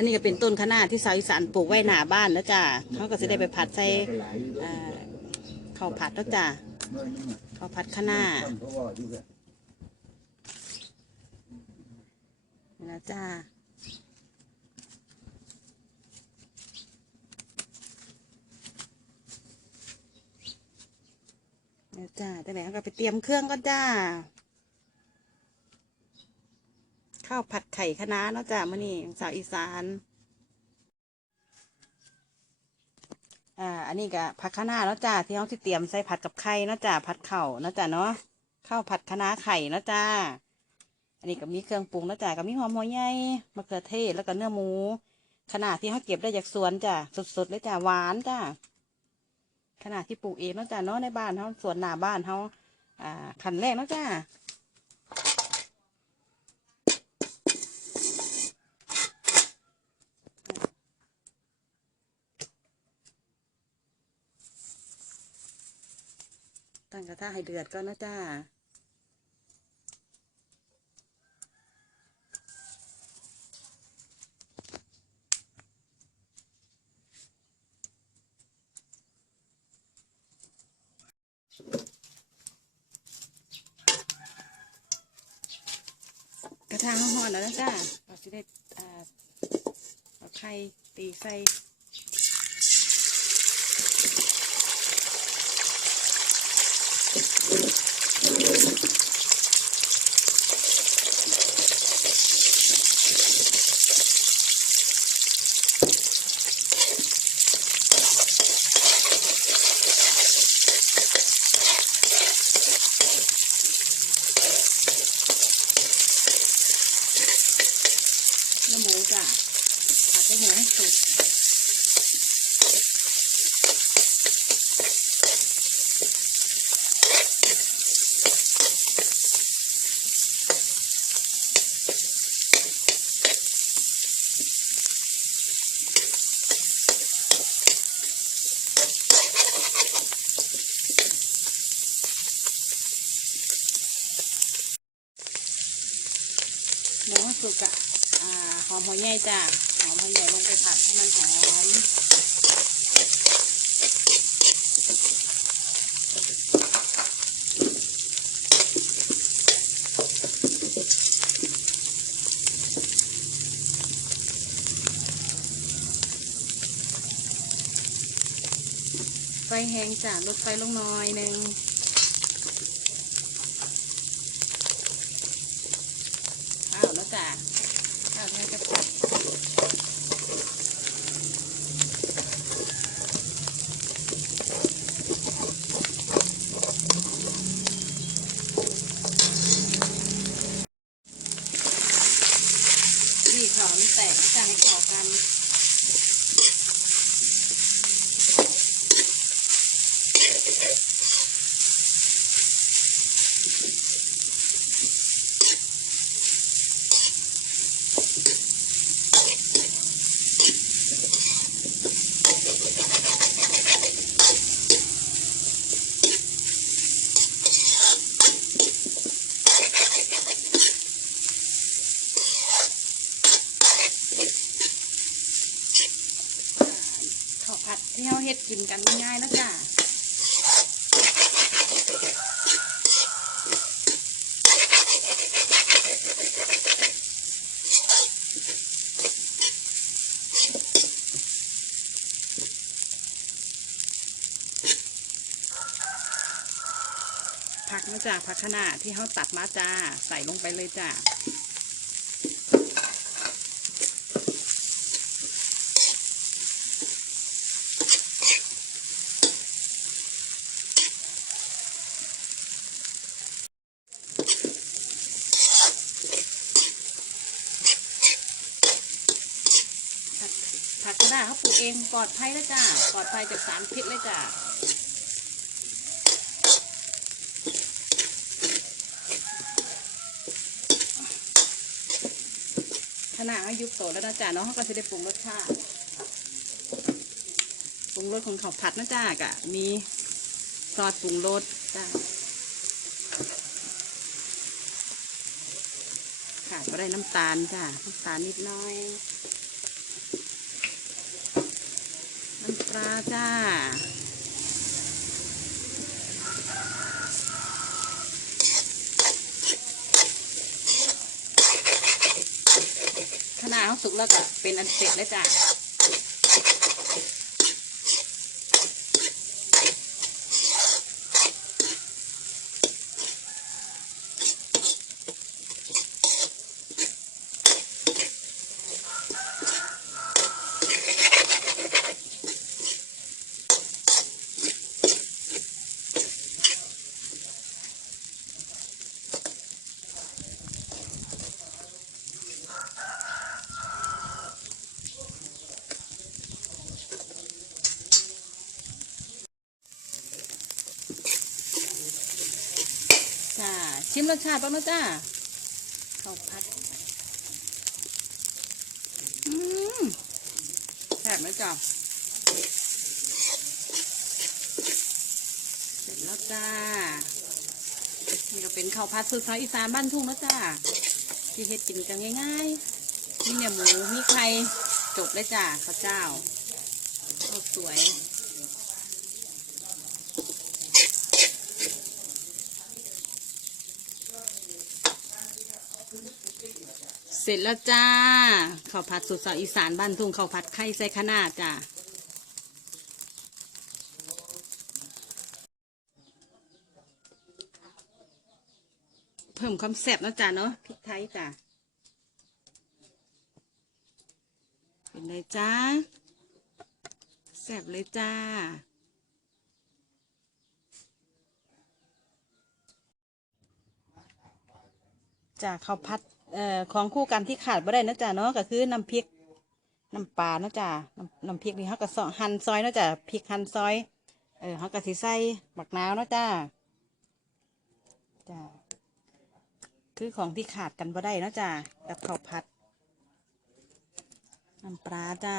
อันนี้ก็เป็นต้นคะน้าที่สาวอีสานปลูกไว้หน้าบ้านแล้วจ้ะเขาก็จะได้ไปผัดใส่ข้าวผัดแล้วจ้ะข้าวผัดคะน้านี่นะจ้านี่จ้าจากไหนเขาก็ไปเตรียมเครื่องก็จ้า ข้าวผัดไข่คะน้าเนาะจ้ามื่อนี้สาวอีสาน อ่า อันนี้ก็ผัดคะน้าเนาะจ้าที่เขาที่เตรียมใส่ผัดกับไข่เนาะจ้าผัดเข่าเนาะจ้าเนาะข้าวผัดคะน้าไข่เนาะจ้าอันนี้ก็มีเครื่องปรุงเนาะจ้าก็มีหอมหัวใหญ่มะเขือเทศแล้วก็เนื้อหมูขนาดที่เขาเก็บได้จากสวนจ้าสดๆเลยจ้าหวานจ้าขนาดที่ปลูกเองเนาะจ้าเนาะในบ้านเขาสวนหน้าบ้านเขาอ่าขันแรกเนาะจ้า กระทะให้เดือดก่อนนะจ้ากระทะห้อนแล้วนะจ้าเราจะได้เอาไข่ตีใส่ หมูให้สุกอะอ่าหอมหัวใหญ่จ้ะหอมหัวใหญ่ลงไปผัดให้มันหอมไฟแห้งจ้ะลดไฟลงน่อยหนึ่ง ข้าวแล้วจ้ะข้าวที่จะผัดนี่ข้าวมันแตกจะให้เข้ากัน ข้าวผัด ที่เราเฮ็ดกินกันง่ายๆนะจ้ะผักนะจ้ะผักขนาที่เขาตัดมาจ้า ใส่ลงไปเลยจ้ะ ผักกระดาเขาปลูกเองปลอดภัยแล้วจ้าปลอดภัยจากสารพิษเลยจ้าขนาดอายุโตแล้วนะจ้าเนาะเขาก็จะได้ปรุงรสชาติปรุงรสของเขาวผัดนะจ้ากะมีซอสปรุงรสจ้าขาดก็ได้น้ำตาลจ้าน้ำตาลนิดน้อย ปลาจ้า ขนาดเขาสุกแล้วก็เป็นอันเสร็จแล้วจ้า จ้า ชิมรสชาติบ้างนะจ้าข้าวผัดอืมแซ่บไหมจ้าเสร็จแล้วจ้า นี่ก็เป็นข้าวผัดสูตรสาวอีสานบ้านทุ่งแล้วจ้า ที่เฮ็ดกินกันง่ายๆ มีเนื้อหมู มีไข่ จบเลยจ้าข้าวเจ้าข้าวสวย ร็จแล้วจ้าข้าวผัดสูตรสาวอีสานบ้านทุ่งข้าวผัดไข่ใส่คะน้าจ้าเพิ่มความแซ่บนะจ้าเนาะพริกไทยจ้าเป็นไงจ้าแซ่บเลยจ้าจ้าข้าวผัด เอ่อของคู่กันที่ขาดไม่ได้นะจ๊ะเนาะก็คือน้ำพริกน้ำปลาเนาะจ้ะน้ำน้ำพริกนี่เขาก็ซอหั่นซอยเนาะจ้ะพริกหั่นซอยเออเขาก็สิใส่บักนาวเนาะจ้าจ้าคือของที่ขาดกันบ่ได้เนาะจ้ะกับข้าวผัดน้ำปลาจ้า